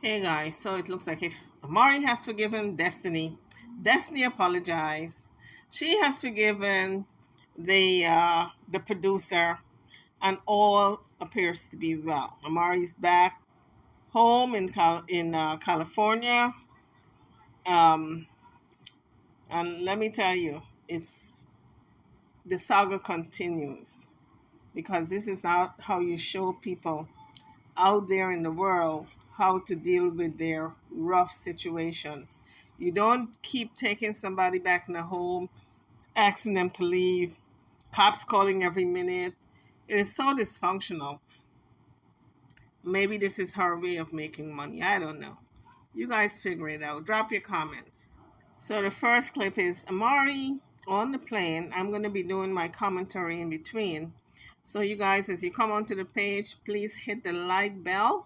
Hey guys, so it looks like if Amari has forgiven Destiny, Destiny apologized. She has forgiven the producer, and all appears to be well. Amari's back home in California, um, and let me tell you, it's the saga continues because this is not how you show people out there in the world how to deal with their rough situations. You don't keep taking somebody back in the home, asking them to leave, cops calling every minute. It is so dysfunctional. Maybe this is her way of making money. I don't know. You guys figure it out. Drop your comments. So the first clip is Amari on the plane. I'm going to be doing my commentary in between. So you guys, as you come onto the page, please hit the like bell.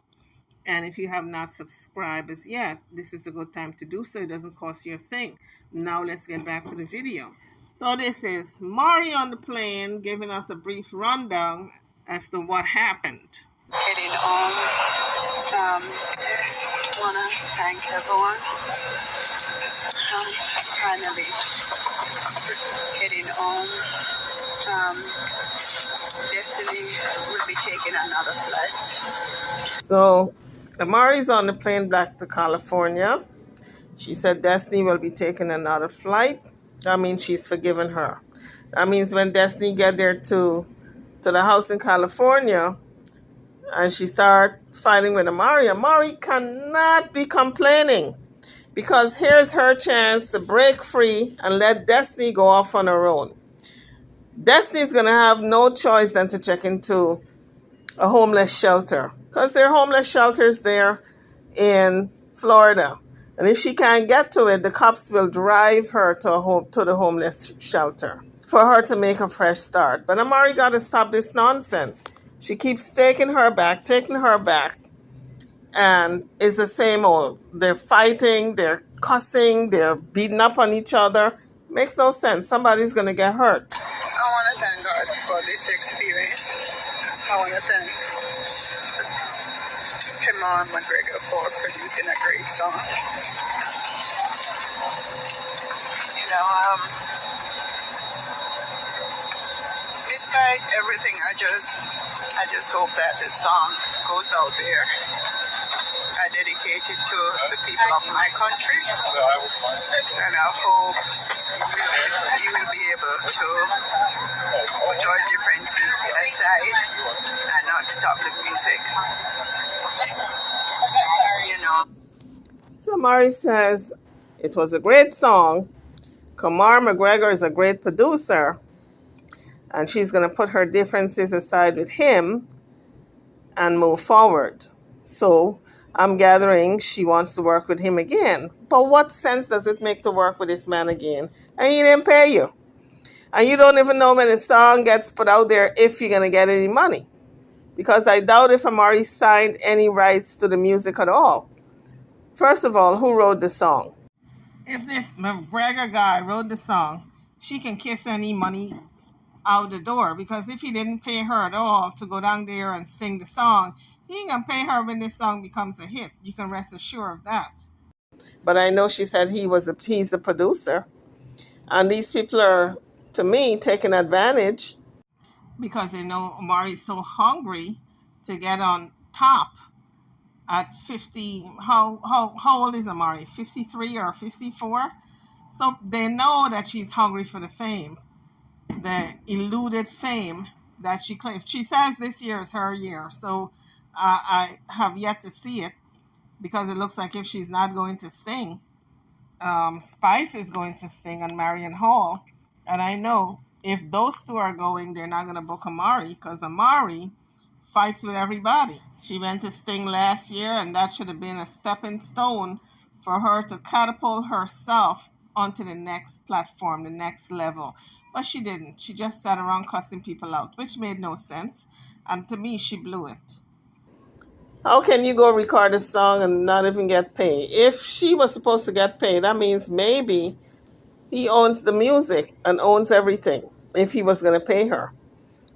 And if you have not subscribed as yet, this is a good time to do so. It doesn't cost you a thing. Now let's get back to the video. So this is Mari on the plane giving us a brief rundown as to what happened. Getting home. Just want to thank everyone. Finally getting home. Destiny will be taking another flight. So Amari's on the plane back to California. She said Destiny will be taking another flight. That means she's forgiven her. That means when Destiny get there to the house in California and she start fighting with Amari cannot be complaining because here's her chance to break free and let Destiny go off on her own. Destiny's going to have no choice than to check into a homeless shelter because there are homeless shelters there in Florida. And if she can't get to it, the cops will drive her to the homeless shelter for her to make a fresh start. But Amari got to stop this nonsense. She keeps taking her back, and it's the same old. They're fighting, they're cussing, they're beating up on each other. Makes no sense. Somebody's going to get hurt. I want to thank God for this experience. I want to thank Amari McGregor for producing a great song. Despite everything, I just hope that this song goes out there. I dedicate it to the people of my country, and I hope you will be able to put our differences aside and not stop the music. So Mari says it was a great song. Amari McGregor is a great producer, and she's going to put her differences aside with him and move forward. So I'm gathering she wants to work with him again. But what sense does it make to work with this man again? And he didn't pay you. And you don't even know when the song gets put out there if you're going to get any money. Because I doubt if Amari signed any rights to the music at all. First of all, who wrote the song? If this McGregor guy wrote the song, she can kiss any money out the door. Because if he didn't pay her at all to go down there and sing the song, he ain't going to pay her when this song becomes a hit. You can rest assured of that. But I know she said he's the producer. And these people are, to me, taking advantage because they know Amari's so hungry to get on top at 50. How old is Amari? 53 or 54? So they know that she's hungry for the fame, the eluded fame that she claims. She says this year is her year. So I have yet to see it because it looks like if she's not going to sting, Spice is going to sting on Marion Hall. And I know if those two are going, they're not going to book Amari because Amari fights with everybody. She went to Sting last year, and that should have been a stepping stone for her to catapult herself onto the next platform, the next level. But she didn't. She just sat around cussing people out, which made no sense. And to me, she blew it. How can you go record a song and not even get paid? If she was supposed to get paid, that means maybe he owns the music and owns everything if he was going to pay her.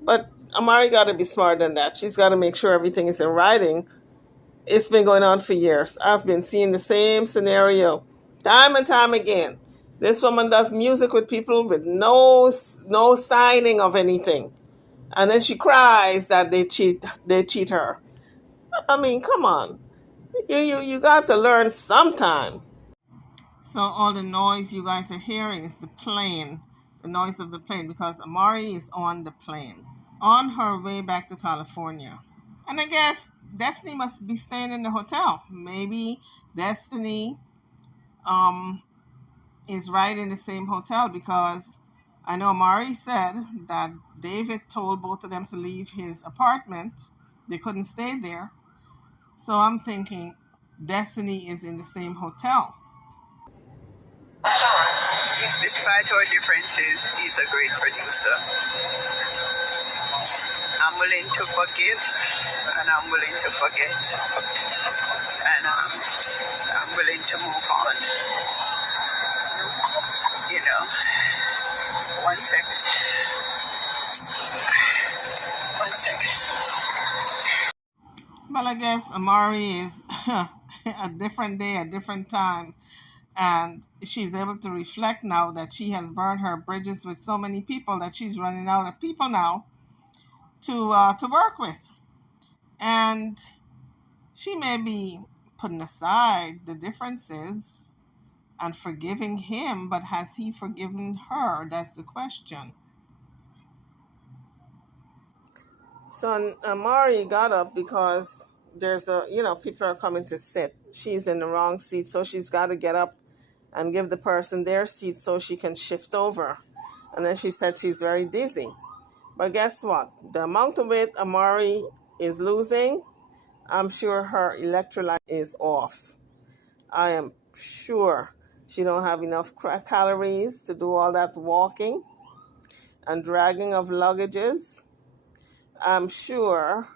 But Amari got to be smarter than that. She's got to make sure everything is in writing It's been going on for years. I've been seeing the same scenario time and time again. This woman does music with people with no signing of anything, and then she cries that they cheat her. I mean, come on, you got to learn sometime. So all the noise you guys are hearing is the plane, the noise of the plane, because Amari is on the plane, on her way back to California. And I guess Destiny must be staying in the hotel. Maybe Destiny um, is right in the same hotel, because I know Amari said that David told both of them to leave his apartment. They couldn't stay there. So I'm thinking Destiny is in the same hotel. Despite our differences, he's a great producer. I'm willing to forgive and I'm willing to forget. And I'm willing to move on. You know, one second. One second. Well, I guess Amari is a different day, a different time. And she's able to reflect now that she has burned her bridges with so many people that she's running out of people now to work with. And she may be putting aside the differences and forgiving him, but has he forgiven her? That's the question. So Amari got up because people are coming to sit. She's in the wrong seat, so she's got to get up and give the person their seat so she can shift over. And then she said she's very dizzy. But guess what? The amount of weight Amari is losing, I'm sure her electrolyte is off. I am sure she don't have enough calories to do all that walking and dragging of luggages. I'm sure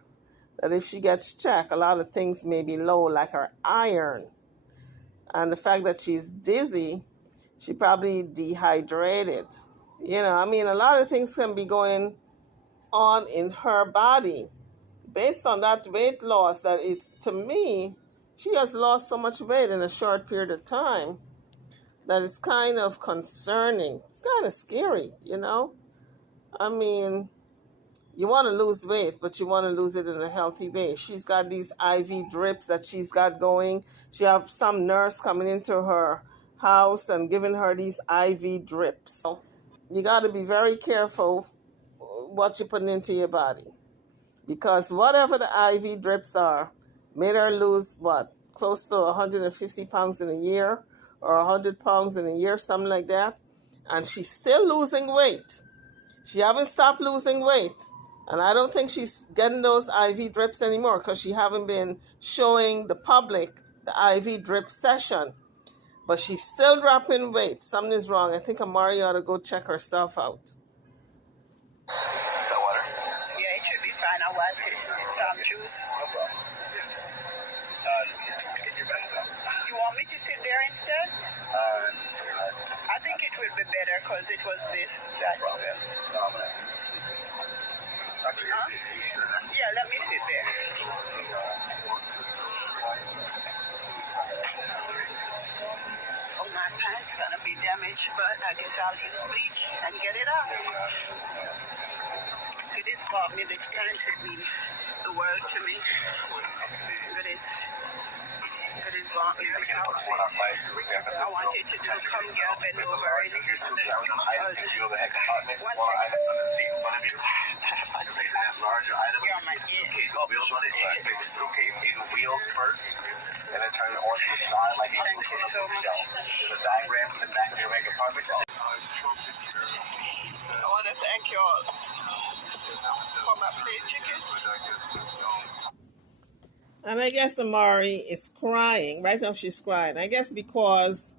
that if she gets checked, a lot of things may be low, like her iron. And the fact that she's dizzy, she probably dehydrated. I mean, a lot of things can be going on in her body based on that weight loss. That it's, to me, she has lost so much weight in a short period of time that it's kind of concerning. It's kind of scary. I mean, you want to lose weight, but you want to lose it in a healthy way. She's got these IV drips that she's got going. She has some nurse coming into her house and giving her these IV drips. You got to be very careful what you're putting into your body, because whatever the IV drips are made her lose close to 150 pounds in a year, or 100 pounds in a year, something like that. And she's still losing weight. She haven't stopped losing weight. And I don't think she's getting those IV drips anymore, because she haven't been showing the public the IV drip session. But she's still dropping weight. Something is wrong. I think Amari ought to go check herself out. Is that water? Yeah, it should be fine. I want it. Some juice. No problem. Get your bags up. You want me to sit there instead? I think it will be better because it was this. That problem. No, I'm going to sleep. Yeah, let me sit there. Oh, my pants gonna be damaged, but I guess I'll use bleach and get it out. Goodies bought me this pants. It means the world to me. Goodies bought me this outfit. I wanted to come girl bend over in it. One second. Larger items. Yeah, my wheels on it. Take the suitcase in wheels first, and then turn it onto the side like thank you so much. There's a diagram in the back of your regular compartment. I want to thank you all for my plane tickets. And I guess Amari is crying. Right now she's crying. I guess because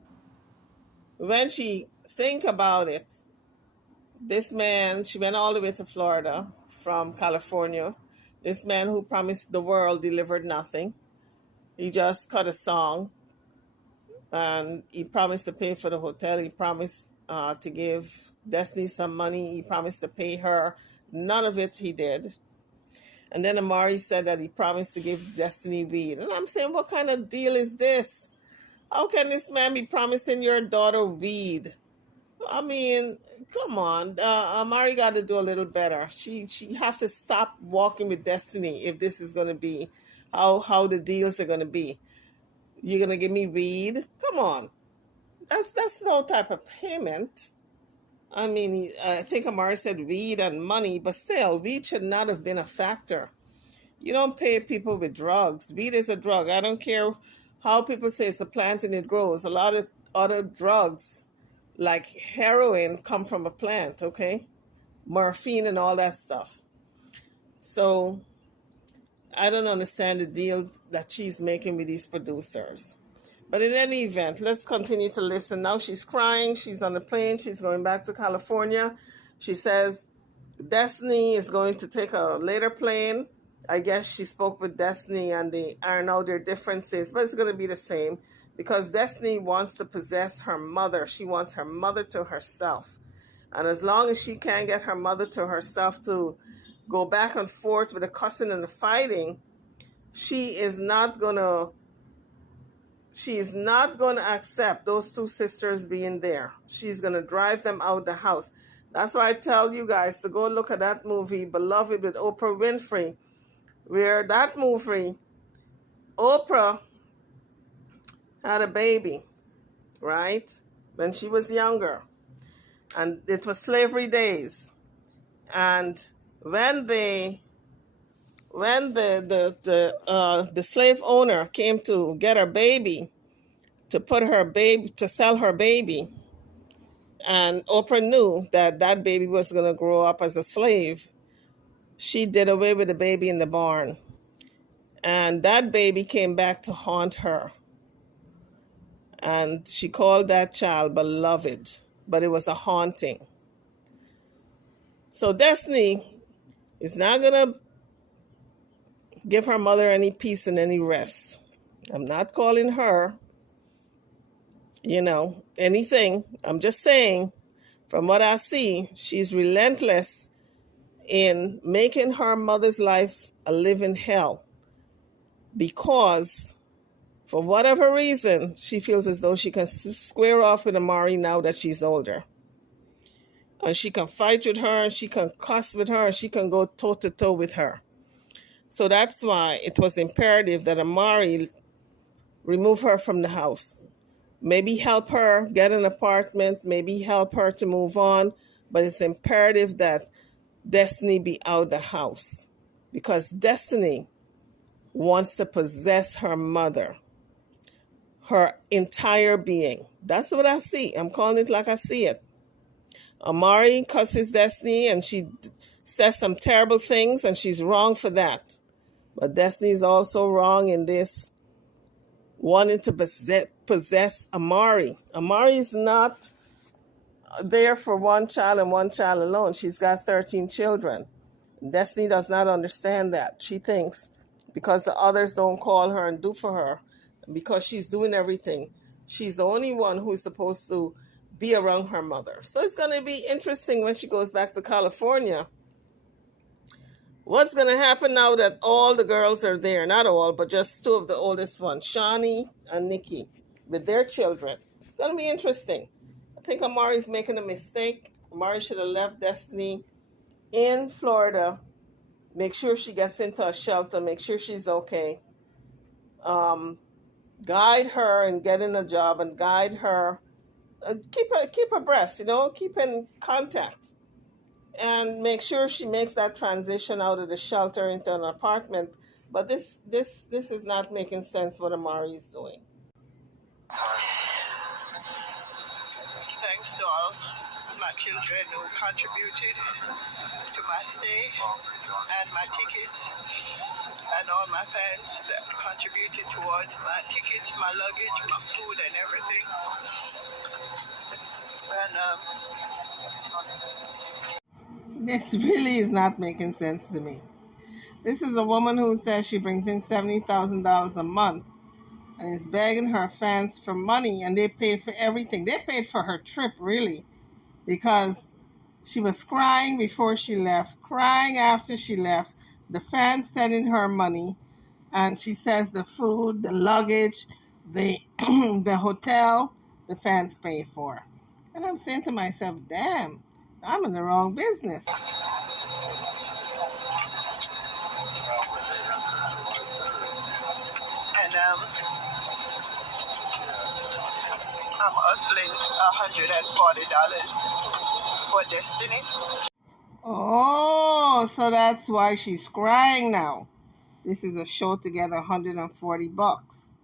when she think about it, this man, she went all the way to Florida from California. This man who promised the world delivered nothing. He just cut a song, and he promised to pay for the hotel. He promised to give Destiny some money. He promised to pay her. None of it he did. And then Amari said that he promised to give Destiny weed. And I'm saying, what kind of deal is this? How can this man be promising your daughter weed? I mean, come on. Amari got to do a little better. She have to stop walking with Destiny if this is going to be how the deals are going to be. You're going to give me weed? Come on. That's no type of payment. I mean, I think Amari said weed and money, but still, weed should not have been a factor. You don't pay people with drugs. Weed is a drug. I don't care how people say it's a plant and it grows. A lot of other drugs, like heroin, come from a plant, okay? Morphine and all that stuff. So I don't understand the deal that she's making with these producers. But in any event, let's continue to listen. Now she's crying. She's on the plane. She's going back to California. She says Destiny is going to take a later plane. I guess she spoke with Destiny and they iron out their differences, but it's going to be the same because Destiny wants to possess her mother. She wants her mother to herself. And as long as she can't get her mother to herself to go back and forth with the cussing and the fighting, she is not going to accept those two sisters being there. She's going to drive them out the house. That's why I tell you guys to go look at that movie, Beloved, with Oprah Winfrey, where that movie, Oprah had a baby, right? When she was younger. And it was slavery days. And when the slave owner came to get her baby, to sell her baby, and Oprah knew that that baby was going to grow up as a slave, she did away with the baby in the barn. And that baby came back to haunt her. And she called that child Beloved, but it was a haunting. So Destiny is not going to give her mother any peace and any rest. I'm not calling her, anything. I'm just saying, from what I see, she's relentless in making her mother's life a living hell because, for whatever reason, she feels as though she can square off with Amari now that she's older. And she can fight with her, and she can cuss with her, and she can go toe-to-toe with her. So that's why it was imperative that Amari remove her from the house. Maybe help her get an apartment, maybe help her to move on, but it's imperative that Destiny be out the house because Destiny wants to possess her mother, her entire being. That's what I see. I'm calling it like I see it. Amari cusses Destiny and she says some terrible things and she's wrong for that. But Destiny is also wrong in this, wanting to possess Amari. Amari is not there for one child and one child alone. She's got 13 children. Destiny does not understand that. She thinks because the others don't call her and do for her, because she's doing everything, she's the only one who's supposed to be around her mother. So it's going to be interesting when she goes back to California. What's going to happen now that all the girls are there? Not all, but just two of the oldest ones, Shawnee and Nikki, with their children. It's going to be interesting. I think Amari's making a mistake. Amari should have left Destiny in Florida. Make sure she gets into a shelter. Make sure she's okay. Guide her and getting a job and guide her. Keep abreast, keep in contact. And make sure she makes that transition out of the shelter into an apartment. But this is not making sense what Amari is doing. Thanks to all my children who contributed to my stay and my tickets, and all my fans that contributed towards my tickets, my luggage, my food, and everything. And this really is not making sense to me. This is a woman who says she brings in $70,000 a month and is begging her fans for money, and they paid for everything. They paid for her trip, really, because she was crying before she left, crying after she left, The fans sending her money, and she says the food, the luggage, the the hotel, the fans pay for. And I'm saying to myself, damn, I'm in the wrong business. And I'm hustling $140 for Destiny. Oh, so that's why she's crying now. This is a show to get $140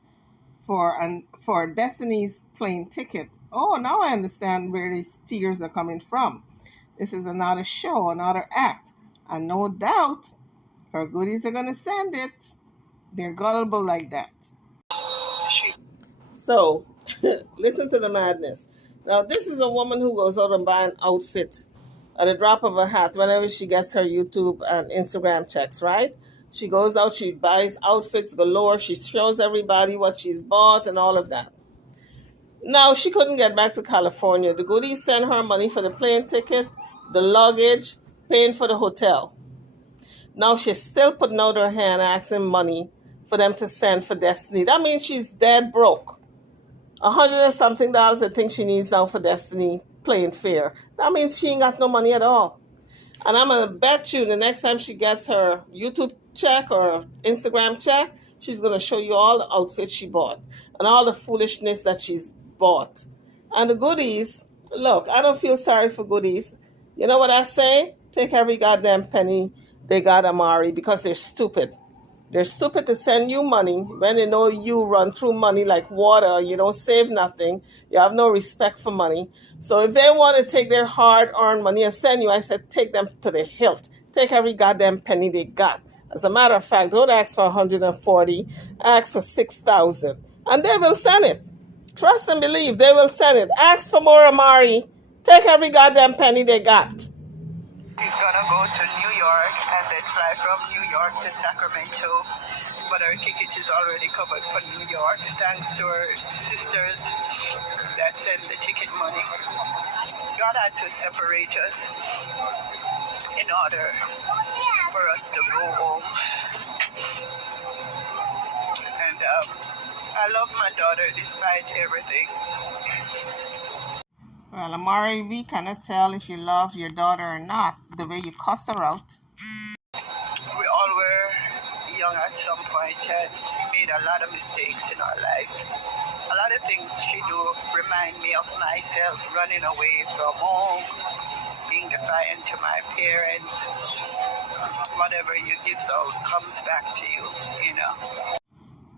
for Destiny's plane ticket. Oh, now I understand where these tears are coming from. This is another show, another act, and no doubt her goodies are gonna send it. They're gullible like that. So, listen to the madness. Now, this is a woman who goes out and buys an outfit at the drop of a hat whenever she gets her YouTube and Instagram checks, right? She goes out, she buys outfits galore, she shows everybody what she's bought and all of that. Now, she couldn't get back to California. The goodies sent her money for the plane ticket, the luggage, paying for the hotel. Now, she's still putting out her hand asking money for them to send for Destiny. That means she's dead broke. $100 and something I think she needs now for Destiny plane fare. That means she ain't got no money at all. And I'm going to bet you the next time she gets her YouTube check or Instagram check, she's going to show you all the outfits she bought and all the foolishness that she's bought. And the goodies, look, I don't feel sorry for goodies. You know what I say? Take every goddamn penny they got, Amari, because they're stupid. They're stupid to send you money when they know you run through money like water. You don't save nothing. You have no respect for money. So if they want to take their hard-earned money and send you, I said take them to the hilt. Take every goddamn penny they got. As a matter of fact, don't ask for 140. Ask for 6,000. And they will send it. Trust and believe, they will send it. Ask for more, Amari. Take every goddamn penny they got. He's gonna go to New York and then fly from New York to Sacramento. But our ticket is already covered for New York, thanks to our sisters that send the ticket money. God had to separate us in order for us to go home. And I love my daughter despite everything. Well, Amari, we cannot tell if you love your daughter or not, the way you cuss her out. We all were young at some point and made a lot of mistakes in our lives. A lot of things she do remind me of myself, running away from home, being defiant to my parents. Whatever you give out comes back to you, you know.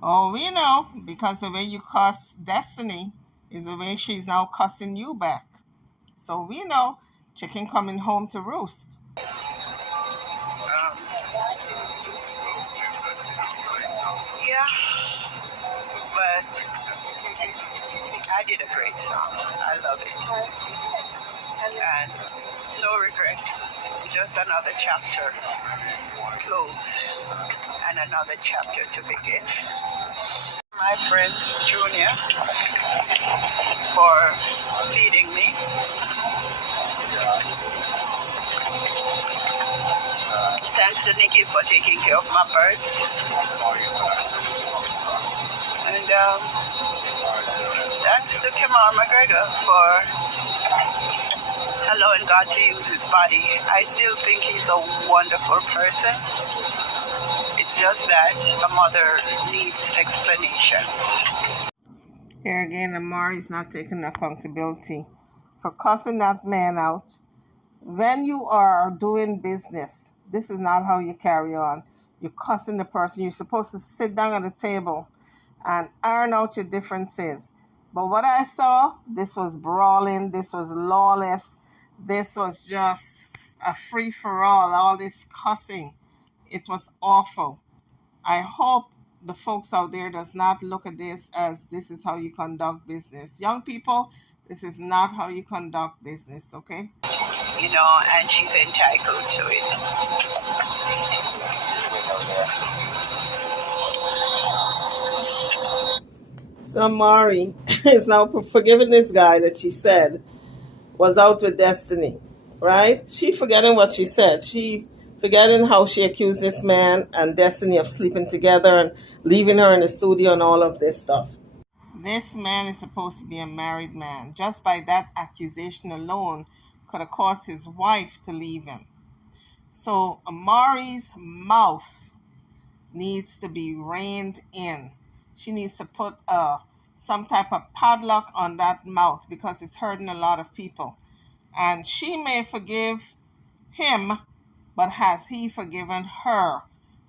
Oh, we know, because the way you cuss Destiny is the way she's now cussing you back. So we know, chicken coming home to roost. Yeah, but I did a great song. I love it. And no regrets. Just another chapter closed and another chapter to begin. My friend Junior for feeding me. Thanks to Nikki for taking care of my birds. And thanks to Amari McGregor for allowing God to use his body. I still think he's a wonderful person. It's just that a mother needs explanations. Here again, Amari's not taking accountability for cussing that man out. When you are doing business, this is not how you carry on. You're cussing the person. You're supposed to sit down at the table and iron out your differences. But what I saw, this was brawling, this was lawless, this was just a free-for-all, all this cussing. It was awful. I hope the folks out there does not look at this as this is how you conduct business. Young people, this is not how you conduct business, okay? You know, and she's entitled to it. So Amari is now forgiving this guy that she said was out with Destiny, right? She forgetting what she said. She forgetting how she accused this man and Destiny of sleeping together and leaving her in the studio and all of this stuff. This man is supposed to be a married man. Just by that accusation alone could have caused his wife to leave him. So Amari's mouth needs to be reined in. She needs to put some type of padlock on that mouth because it's hurting a lot of people. And she may forgive him, but has he forgiven her?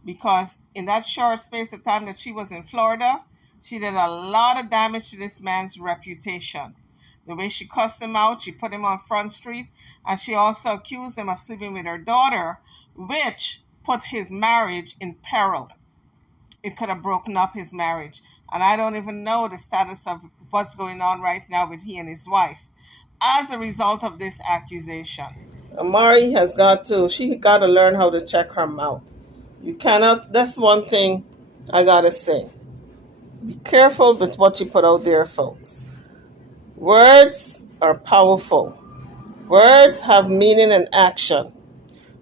Because in that short space of time that she was in Florida, she did a lot of damage to this man's reputation. The way she cussed him out, she put him on Front Street, and she also accused him of sleeping with her daughter, which put his marriage in peril. It could have broken up his marriage. And I don't even know the status of what's going on right now with he and his wife as a result of this accusation. Amari she got to learn how to check her mouth. You cannot, that's one thing I got to say. Be careful with what you put out there, folks. Words are powerful. Words have meaning and action.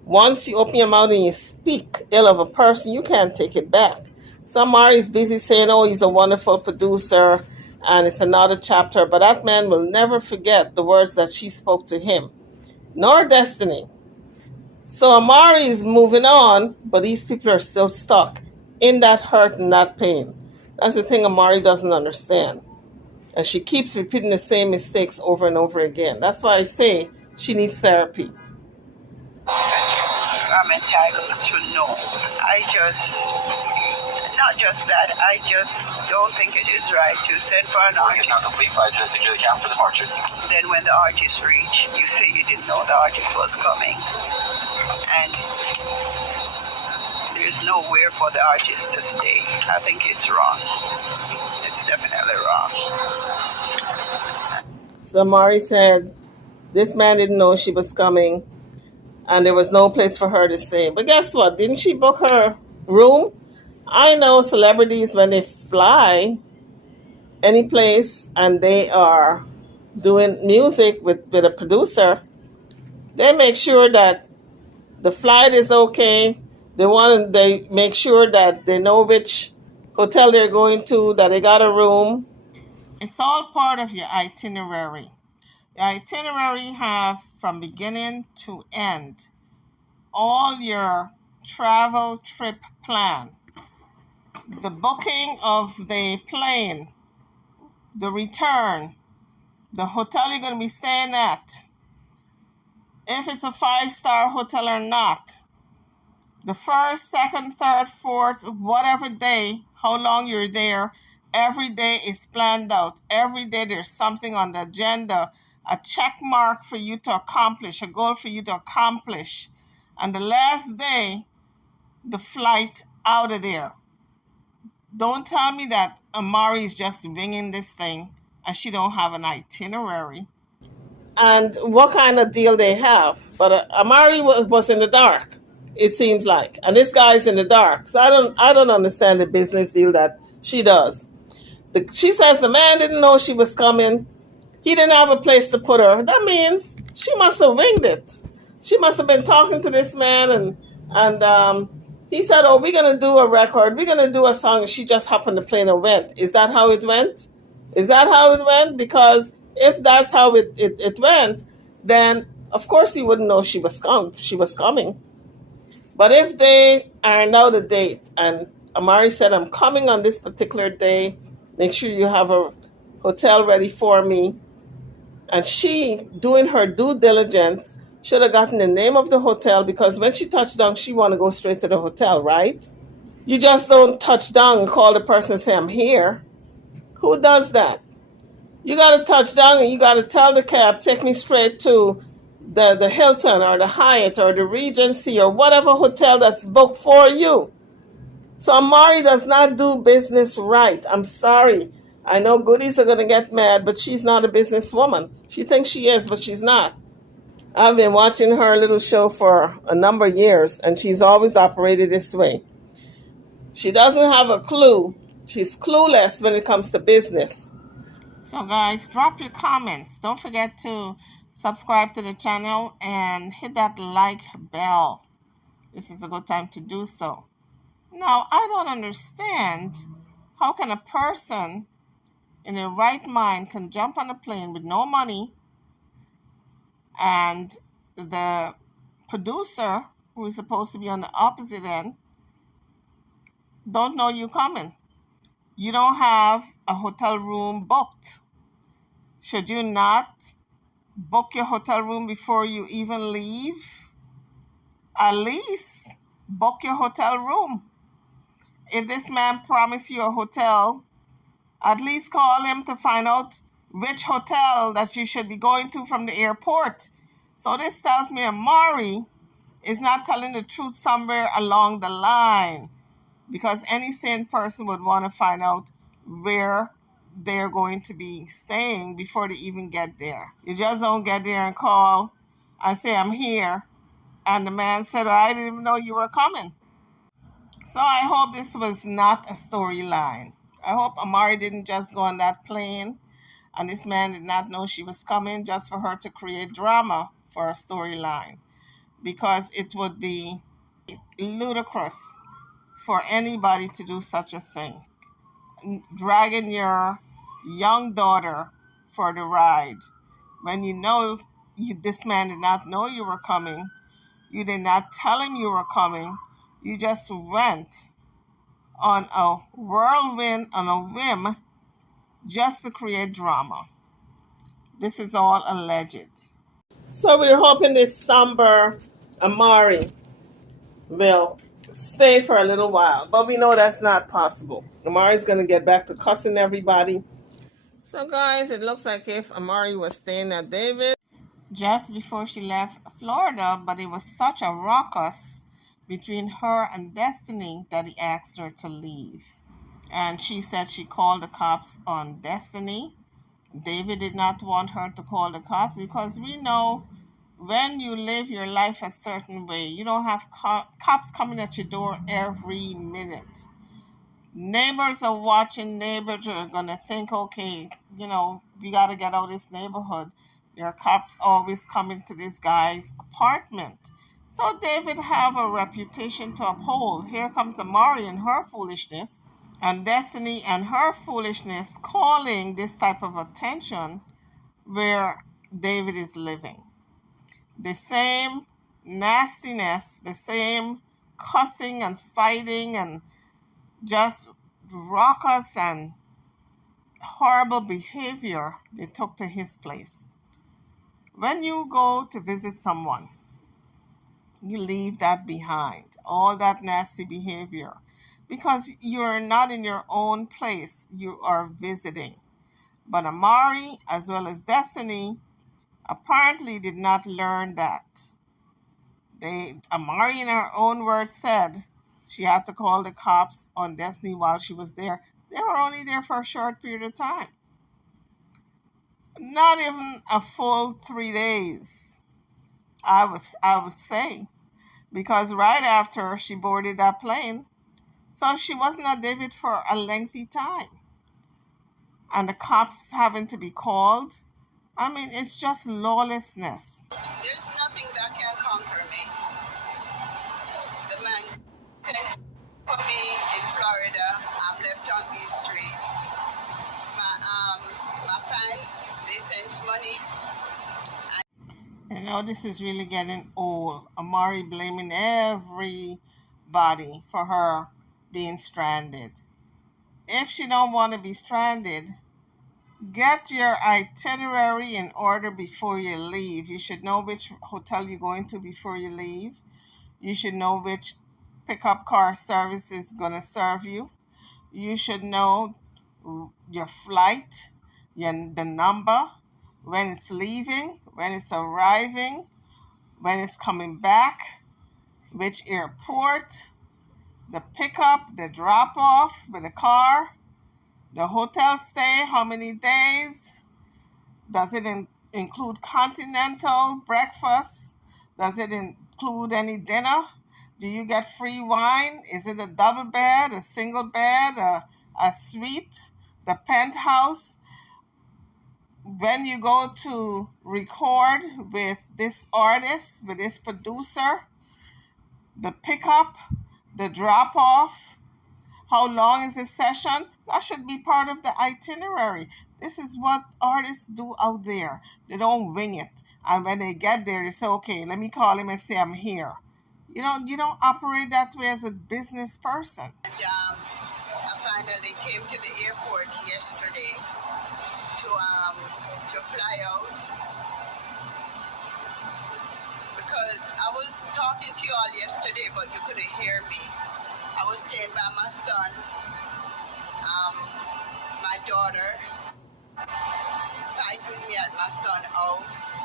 Once you open your mouth and you speak ill of a person, you can't take it back. So Amari's busy saying, oh, he's a wonderful producer and it's another chapter, but that man will never forget the words that she spoke to him, nor Destiny. So Amari is moving on, but these people are still stuck in that hurt and that pain. That's the thing Amari doesn't understand. And she keeps repeating the same mistakes over and over again. That's why I say she needs therapy. I'm entitled to know. Not just that, I just don't think it is right to send for an artist. Then when the artist reach, you say you didn't know the artist was coming. And there's nowhere for the artist to stay. I think it's wrong. It's definitely wrong. So Mari said, this man didn't know she was coming and there was no place for her to stay. But guess what? Didn't she book her room? I know celebrities, when they fly any place and they are doing music with a producer, they make sure that the flight is okay. They make sure that they know which hotel they're going to, that they got a room. It's all part of your itinerary. Your itinerary have from beginning to end all your travel trip plan. The booking of the plane, the return, the hotel you're going to be staying at, if it's a 5-star hotel or not, the first, second, third, fourth, whatever day, how long you're there, every day is planned out. Every day there's something on the agenda, a check mark for you to accomplish, a goal for you to accomplish. And the last day, the flight out of there. Don't tell me that Amari is just winging this thing and she don't have an itinerary. And what kind of deal they have. But Amari was in the dark, it seems like. And this guy's in the dark. So I don't understand the business deal that she does. She says the man didn't know she was coming. He didn't have a place to put her. That means she must have winged it. She must have been talking to this man and he said, oh, we're going to do a record. We're going to do a song. And she just happened to play an event. Is that how it went? Is that how it went? Because if that's how it went, then of course he wouldn't know she was coming. But if they ironed out a date and Amari said, I'm coming on this particular day, make sure you have a hotel ready for me. And she, doing her due diligence, should have gotten the name of the hotel, because when she touched down, she want to go straight to the hotel, right? You just don't touch down and call the person and say, I'm here. Who does that? You got to touch down and you got to tell the cab, take me straight to the Hilton or the Hyatt or the Regency or whatever hotel that's booked for you. So Amari does not do business right. I'm sorry. I know goodies are going to get mad, but she's not a businesswoman. She thinks she is, but she's not. I've been watching her little show for a number of years, and she's always operated this way. She doesn't have a clue. She's clueless when it comes to business. So guys, drop your comments. Don't forget to subscribe to the channel and hit that like bell. this is a good time to do so. Now, I don't understand how can a person in their right mind can jump on a plane with no money and the producer who is supposed to be on the opposite end don't know you coming. You don't have a hotel room booked. Should you not book your hotel room before you even leave? At least book your hotel room. If this man promised you a hotel, at least call him to find out which hotel that you should be going to from the airport. So this tells me Amari is not telling the truth somewhere along the line, because any sane person would want to find out where they're going to be staying before they even get there. You just don't get there and call and say, I'm here. And the man said, oh, I didn't even know you were coming. So I hope this was not a storyline. I hope Amari didn't just go on that plane and this man did not know she was coming just for her to create drama for a storyline, because it would be ludicrous for anybody to do such a thing. Dragging your young daughter for the ride when you know this man did not know you were coming. You did not tell him you were coming. You just went on a whirlwind, on a whim, just to create drama. This is all alleged. So we're hoping this somber Amari will stay for a little while, but we know that's not possible. Amari's going to get back to cussing everybody. So guys, it looks like if Amari was staying at David just before she left Florida, but it was such a ruckus between her and Destiny that he asked her to leave. And she said she called the cops on Destiny. David did not want her to call the cops because we know when you live your life a certain way, you don't have cops coming at your door every minute. Neighbors are watching. Neighbors are going to think, okay, we got to get out of this neighborhood. There are cops always coming to this guy's apartment. So David have a reputation to uphold. Here comes Amari and her foolishness, and Destiny and her foolishness calling this type of attention where David is living. The same nastiness, the same cussing and fighting and just raucous and horrible behavior they took to his place. When you go to visit someone, you leave that behind, all that nasty behavior, because you're not in your own place, you are visiting. But Amari, as well as Destiny, apparently did not learn that. Amari, in her own words, said she had to call the cops on Destiny while she was there. They were only there for a short period of time. Not even a full 3 days, I would say, because right after she boarded that plane, so she wasn't at David for a lengthy time. And the cops having to be called. I mean, it's just lawlessness. There's nothing that can conquer me. The man sent for me in Florida. I'm left on these streets. My fans, they sent money. This is really getting old. Amari blaming everybody for her being stranded. If she don't want to be stranded, get your itinerary in order before you leave. You should know which hotel you're going to before you leave. You should know which pickup car service is going to serve you. You should know your flight, the number, when it's leaving, when it's arriving, when it's coming back, which airport, the pickup, the drop-off with the car, the hotel stay, how many days, does it include continental breakfast, does it include any dinner, do you get free wine, is it a double bed, a single bed, a suite, the penthouse. When you go to record with this artist, with this producer, the pickup, the drop off, how long is the session? That should be part of the itinerary. This is what artists do out there. They don't wing it. And when they get there, they say, okay, let me call him and say I'm here. You don't operate that way as a business person. And I finally came to the airport yesterday to fly out because I was talking to you all yesterday, but you couldn't hear me. I was staying by my son, my daughter fight with me at my son's house.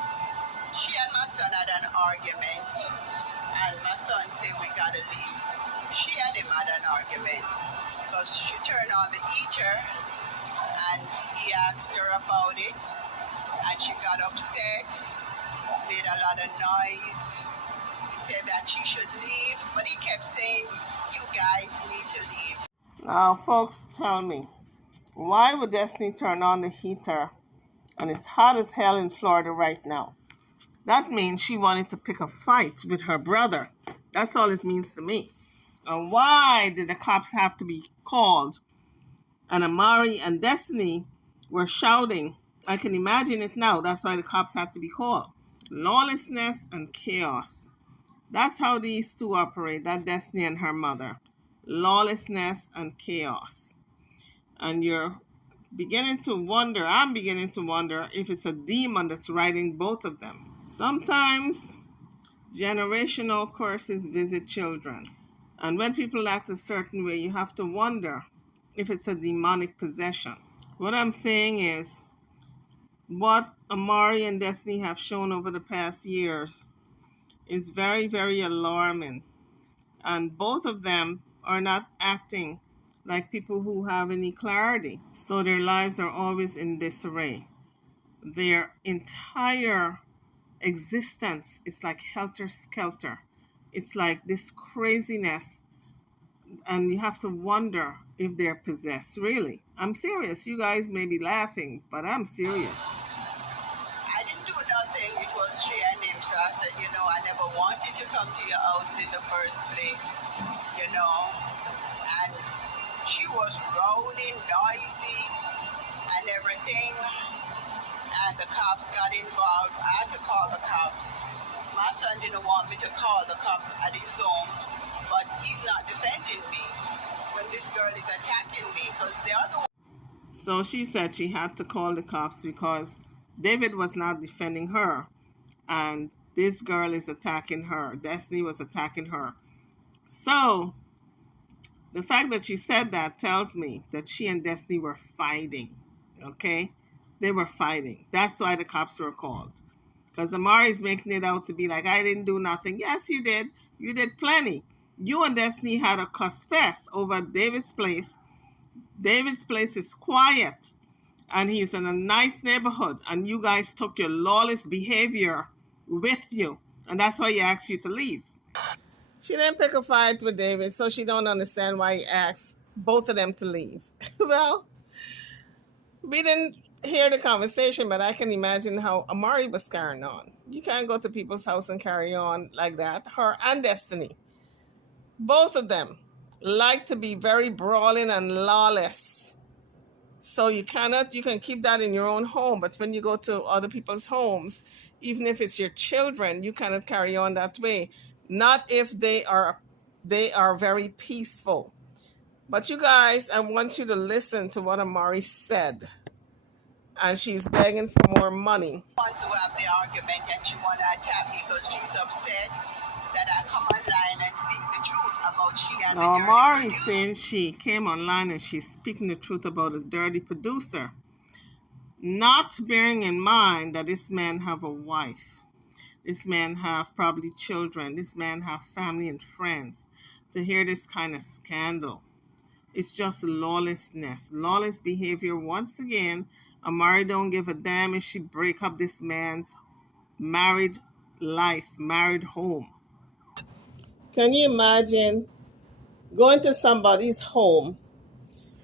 She and my son had an argument, and my son said we gotta leave. She and him had an argument because she turned on the heater and he asked her about it, and she got upset, made a lot of noise. He said that she should leave, but he kept saying, you guys need to leave. Now, folks, tell me, why would Destiny turn on the heater and it's hot as hell in Florida right now? That means she wanted to pick a fight with her brother. That's all it means to me. And why did the cops have to be called? And Amari and Destiny were shouting. I can imagine it now. That's why the cops had to be called. Lawlessness and chaos. That's how these two operate, that Destiny and her mother. Lawlessness and chaos. And you're beginning to wonder, I'm beginning to wonder if it's a demon that's riding both of them. Sometimes generational curses visit children. And when people act a certain way, you have to wonder if it's a demonic possession. What I'm saying is, what Amari and Destiny have shown over the past years is very, very alarming. And both of them are not acting like people who have any clarity. So their lives are always in disarray. Their entire existence is like helter-skelter. It's like this craziness. And you have to wonder if they're possessed. Really. I'm serious. You guys may be laughing, but I'm serious. I didn't do nothing. It was she and him. So I said, I never wanted to come to your house in the first place, And she was rowdy, noisy, and everything. And the cops got involved. I had to call the cops. My son didn't want me to call the cops at his home, but he's not defending me when this girl is attacking me because the other one. So she said she had to call the cops because David was not defending her, and this girl is attacking her. Destiny was attacking her. So the fact that she said that tells me that she and Destiny were fighting, okay? They were fighting. That's why the cops were called. Because Amari's making it out to be like, I didn't do nothing. Yes, you did. You did plenty. You and Destiny had a cuss fest over David's place. David's place is quiet. And he's in a nice neighborhood. And you guys took your lawless behavior with you. And that's why he asked you to leave. She didn't pick a fight with David, so she don't understand why he asked both of them to leave. Well, we didn't hear the conversation, but I can imagine how Amari was carrying on. You can't go to people's house and carry on like that. Her and Destiny. Both of them like to be very brawling and lawless. So you can keep that in your own home, but when you go to other people's homes, even if it's your children, you cannot carry on that way. Not if they are very peaceful. But you guys, I want you to listen to what Amari said. And she's begging for more money. Want to have the argument and she want to attack me because she's upset that I come online and speak the truth about she and the dirty Amari producer. saying she came online and she's speaking the truth about a dirty producer. Not bearing in mind that this man have a wife. This man have probably children. This man have family and friends. To hear this kind of scandal. It's just lawlessness. Lawless behavior. Once again, Amari don't give a damn if she break up this man's married life, married home. Can you imagine going to somebody's home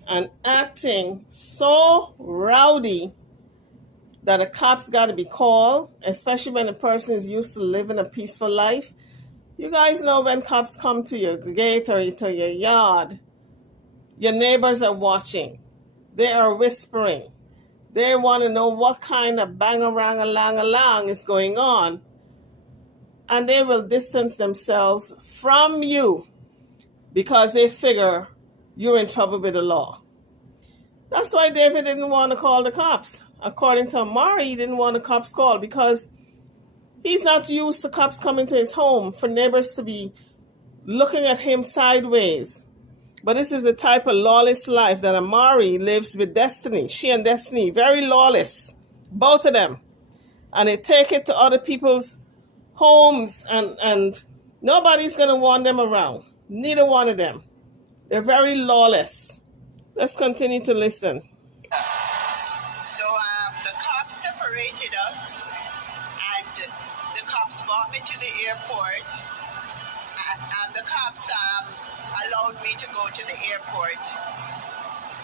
and acting so rowdy that the cops got to be called, especially when a person is used to living a peaceful life? You guys know when cops come to your gate or to your yard, your neighbors are watching. They are whispering. They want to know what kind of bang-a-rang-a-lang-a-lang is going on. And they will distance themselves from you because they figure you're in trouble with the law. That's why David didn't want to call the cops. According to Amari, he didn't want the cops called because he's not used to cops coming to his home for neighbors to be looking at him sideways. But this is the type of lawless life that Amari lives with Destiny. She and Destiny, very lawless, both of them. And they take it to other people's homes, and nobody's going to want them around. Neither one of them. They're very lawless. Let's continue to listen. So the cops separated us, and the cops brought me to the airport, and the cops allowed me to go to the airport.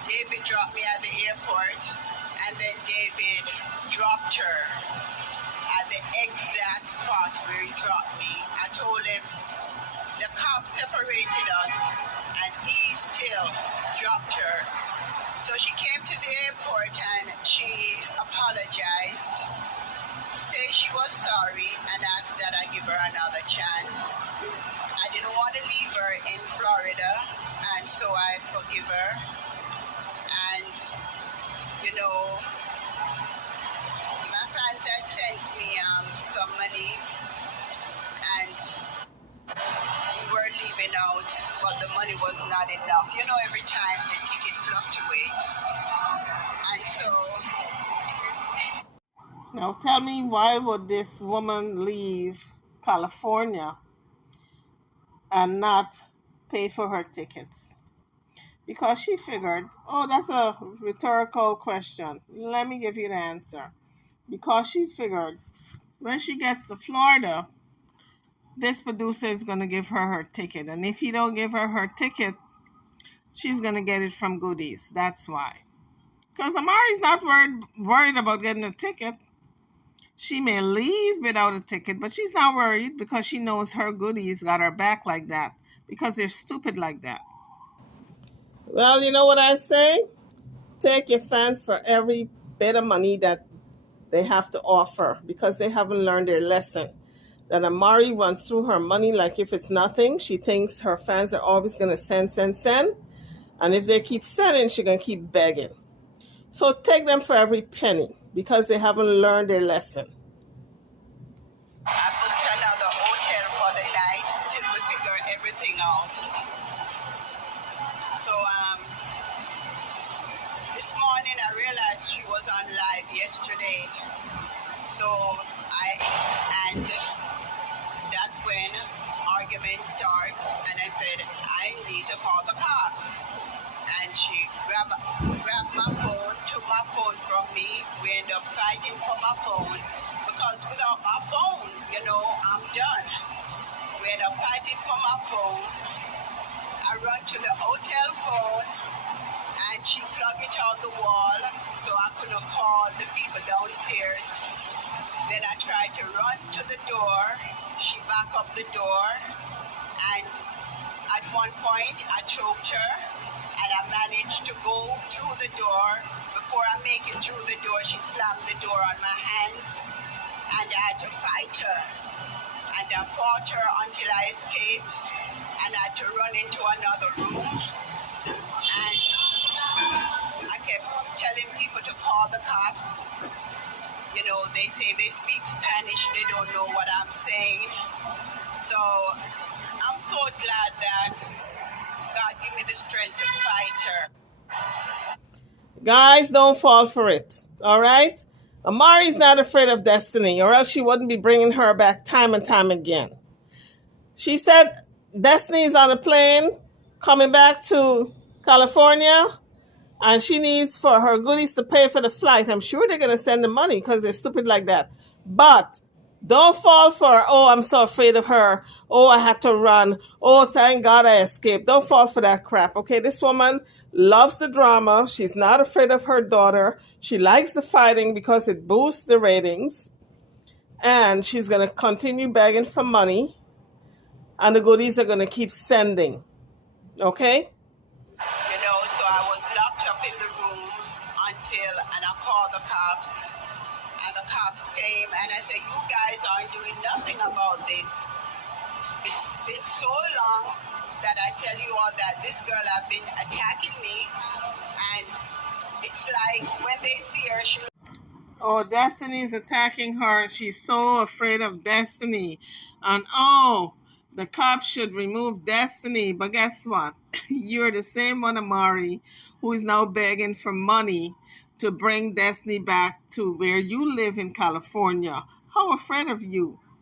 David dropped me at the airport, and then David dropped her at the exact spot where he dropped me. I told him the cops separated us, and he still dropped her. So she came to the airport and she apologized, said she was sorry, and asked that I give her another chance. I didn't want to leave her in Florida, and so I forgive her. And, you know, my fans had sent me some money, and we were leaving out, but the money was not enough. You know, every time the ticket fluctuates. And so... Now tell me, why would this woman leave California and not pay for her tickets? Because she figured, oh, that's a rhetorical question. Let me give you the answer. Because she figured when she gets to Florida, this producer is going to give her her ticket. And if he don't give her her ticket, she's going to get it from Goodies. That's why. Because Amari's not worried about getting a ticket. She may leave without a ticket, but she's not worried because she knows her Goodies got her back like that. Because they're stupid like that. Well, you know what I say? Take your fans for every bit of money that they have to offer because they haven't learned their lesson. That Amari runs through her money like if it's nothing. She thinks her fans are always going to send. And if they keep sending, she's going to keep begging. So take them for every penny because they haven't learned their lesson. I booked another hotel for the night till we figure everything out. So this morning I realized she was on live yesterday. So and that's when arguments start, and I said, I need to call the cops. And she grabbed my phone, took my phone from me. We end up fighting for my phone because without my phone, you know, I'm done. We end up fighting for my phone. I run to the hotel phone and she plugged it on the wall so I couldn't call the people downstairs. Then I tried to run to the door. She backed up the door, and at one point I choked her, and I managed to go through the door. Before I make it through the door, she slammed the door on my hands, and I had to fight her. And I fought her until I escaped, and I had to run into another room. And I kept telling people to call the cops. You know, they say they speak Spanish, they don't know what I'm saying. So I'm so glad that God gave me the strength to fight her. Guys, don't fall for it, all right? Amari's not afraid of Destiny, or else she wouldn't be bringing her back time and time again. She said Destiny's on a plane coming back to California, and she needs for her Goodies to pay for the flight. I'm sure they're going to send the money because they're stupid like that. But don't fall for, oh, I'm so afraid of her. Oh, I had to run. Oh, thank God I escaped. Don't fall for that crap, okay? This woman loves the drama. She's not afraid of her daughter. She likes the fighting because it boosts the ratings. And she's going to continue begging for money. and the goodies are going to keep sending. Okay? You know, so I was locked up in the room and I called the cops, and the cops came, and I said, you guys aren't doing nothing about this. It's been so long that I tell you all that this girl has been attacking me, and it's like when they see her, she... Oh, Destiny's attacking her. She's so afraid of Destiny. And oh, the cops should remove Destiny. But guess what? You're the same one, Amari, who is now begging for money to bring Destiny back to where you live in California. How afraid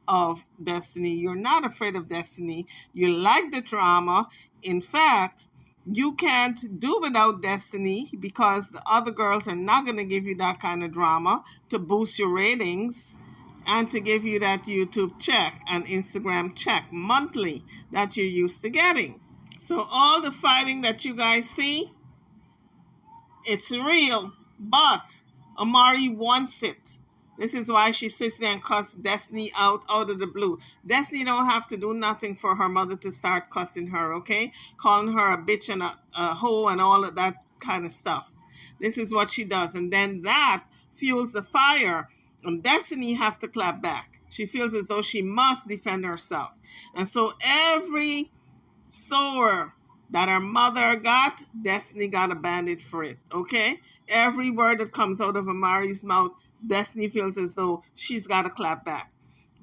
of Destiny? You're not afraid of Destiny. You like the drama. In fact, you can't do without Destiny because the other girls are not going to give you that kind of drama to boost your ratings and to give you that YouTube check and Instagram check monthly that you're used to getting. So all the fighting that you guys see, it's real, but Amari wants it. This is why she sits there and cuss Destiny out of the blue. Destiny don't have to do nothing for her mother to start cussing her, okay? Calling her a bitch and a hoe and all of that kind of stuff. This is what she does. And then that fuels the fire. And Destiny have to clap back. She feels as though she must defend herself. And so every sore that her mother got, Destiny got a bandage for it, okay? Every word that comes out of Amari's mouth, Destiny feels as though she's got to clap back.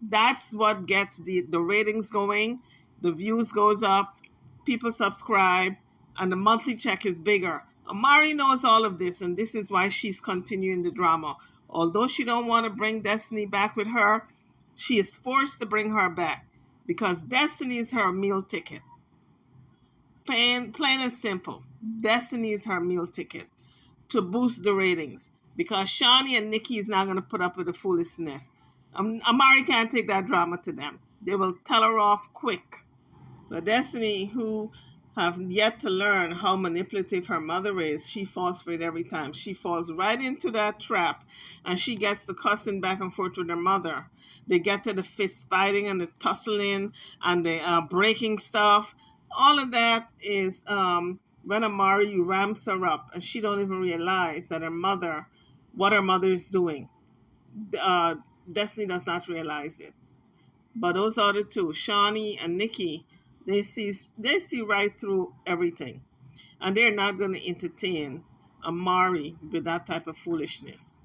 That's what gets the ratings going, the views goes up, people subscribe, and the monthly check is bigger. Amari knows all of this, and this is why she's continuing the drama. Although she don't want to bring Destiny back with her, she is forced to bring her back because Destiny is her meal ticket. Plain and simple. Destiny is her meal ticket to boost the ratings because Shawnee and Nikki is not going to put up with the foolishness. Amari can't take that drama to them. They will tell her off quick. But Destiny, who have yet to learn how manipulative her mother is, she falls for it every time. She falls right into that trap, and she gets the cussing back and forth with her mother. They get to the fist fighting and the tussling and the breaking stuff. All of that is when Amari ramps her up, and she don't even realize that what her mother is doing. Destiny does not realize it. But those other two, Shawnee and Nikki, they see right through everything. And they're not going to entertain Amari with that type of foolishness.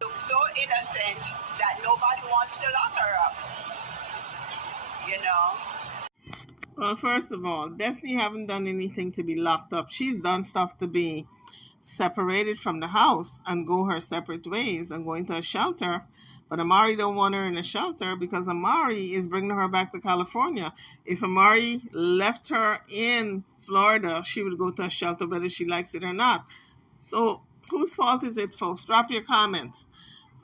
Looks so innocent that nobody wants to lock her up. You know? Well, first of all, Destiny haven't done anything to be locked up. She's done stuff to be separated from the house and go her separate ways and go into a shelter. But Amari don't want her in a shelter because Amari is bringing her back to California. If Amari left her in Florida, she would go to a shelter whether she likes it or not. So whose fault is it, folks? Drop your comments.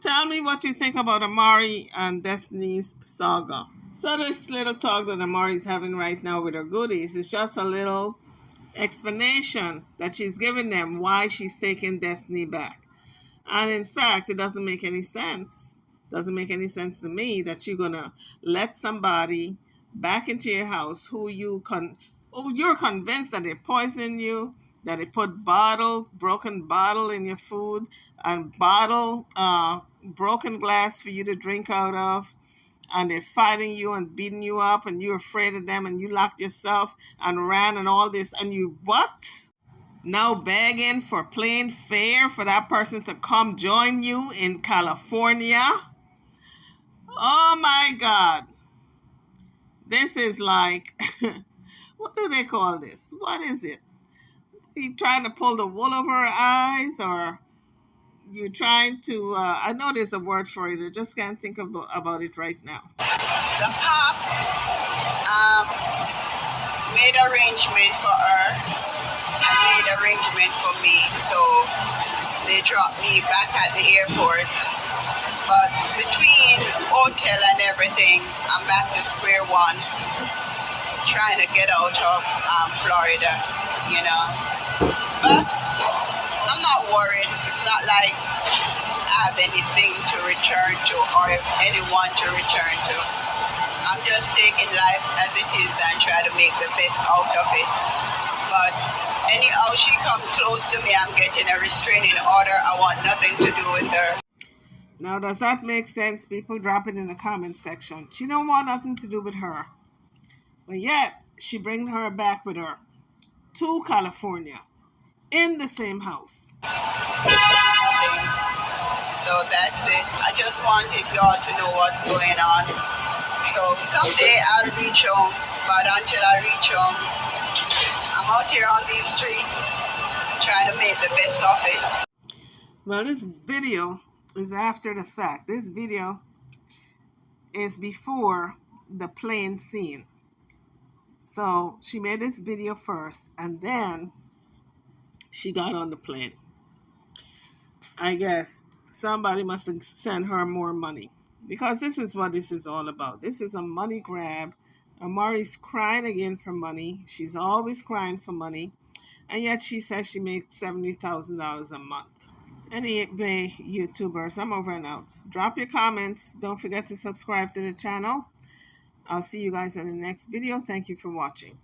Tell me what you think about Amari and Destiny's saga. So this little talk that Amari's having right now with her goodies is just a little explanation that she's giving them why she's taking Destiny back. And in fact, it doesn't make any sense. Doesn't make any sense to me that you're going to let somebody back into your house who you're convinced that they're poisoning you, that they put broken bottle in your food and broken glass for you to drink out of, and they're fighting you and beating you up and you're afraid of them and you locked yourself and ran and all this, and you what? Now begging for plain fare for that person to come join you in California? Oh my God. This is like, what do they call this? What is it? You trying to pull the wool over her eyes, or you trying to, I know there's a word for it. I just can't think about it right now. The cops made arrangement for her and made arrangement for me. So they dropped me back at the airport. But between hotel and everything, I'm back to square one, trying to get out of Florida, you know. But I'm not worried. It's not like I have anything to return to or anyone to return to. I'm I'm just taking life as it is and try to make the best out of it. But anyhow she come close to me, I'm getting a restraining order. I want nothing to do with her. Now, does that make sense? People drop it in the comment section. She don't want nothing to do with her. But yet, she bring her back with her to California in the same house. So that's it. I just wanted y'all to know what's going on. So someday I'll reach home. But until I reach home, I'm out here on these streets trying to make the best of it. Well, this video is after the fact. This video is before the plane scene. So she made this video first and then she got on the plane. I guess somebody must have sent her more money because this is what this is all about. This is a money grab. Amari's crying again for money. She's always crying for money. And yet she says she makes $70,000 a month. Anyway, YouTubers, I'm over and out. Drop your comments. Don't forget to subscribe to the channel. I'll see you guys in the next video. Thank you for watching.